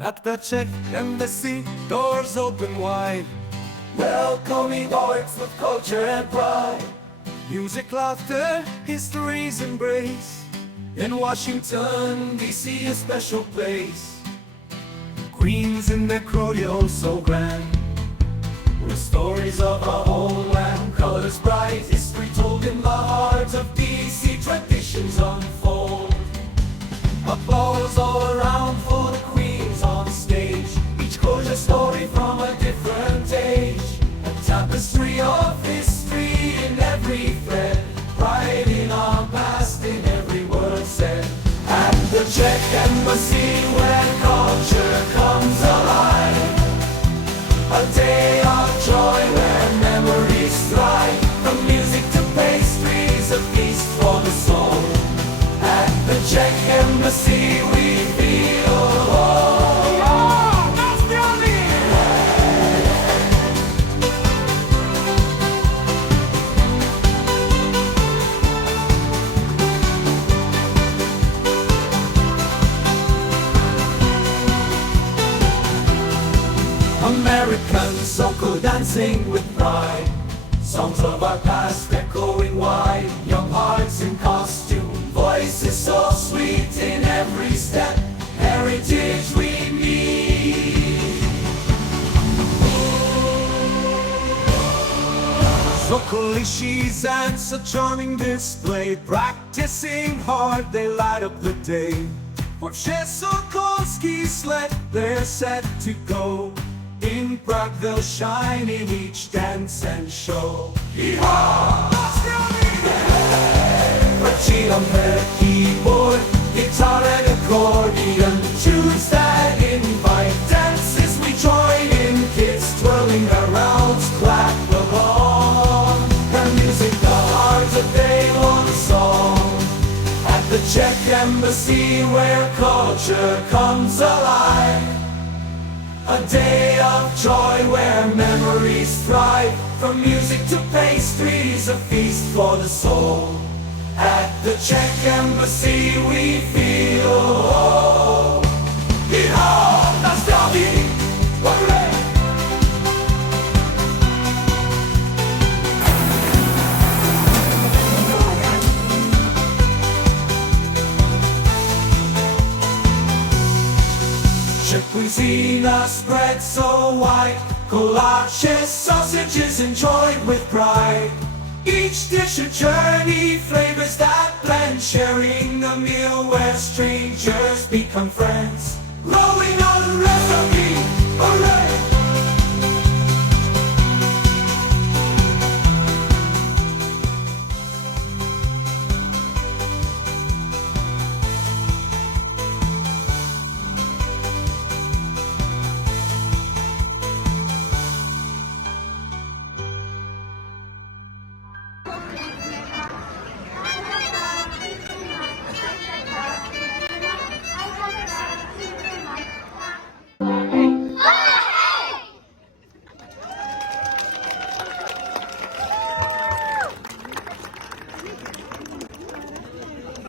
At the Czech Embassy, doors open wide, welcoming arts with culture and pride. Music, laughter, history's embrace. In Washington, D.C. a special place. Queens in their kroje so grand, with stories of our homeland, colors bright, history told in the heart of D.C. Traditions unfold. Applause all around for the queens on stage, each kroje story from a different age. A tapestry of history in every thread, pride in our past in every word said. At the Czech Embassy where culture comes alive, a day of joy where memories thrive. From music to pastries, a feast for the soul. At the Czech Embassy we feel American Sokol dancing with pride, songs of our past echoing wide. Young hearts in costume, voices so sweet in every step, heritage we need. Sokolishi's dance, a charming display, practicing hard they light up the day. For Czech Sokolski sled, they're set to go. In Prague they'll shine in each dance and show. Yeehaw! Kaczi on their keyboard, guitar and accordion, tunes that invite dances we join in. Kids twirling around, clap along. Their music, the heart of day-long song. At the Czech Embassy where culture comes alive, a day of joy where memories thrive. From music to pastries, a feast for the soul. At the Czech Embassy we feel yeehaw, na zdraví, hooray! Czech cuisine spread so wide, kolaches, sausages enjoyed with pride. Each dish a journey, flavors that blend, sharing a meal where strangers become friends. Growing on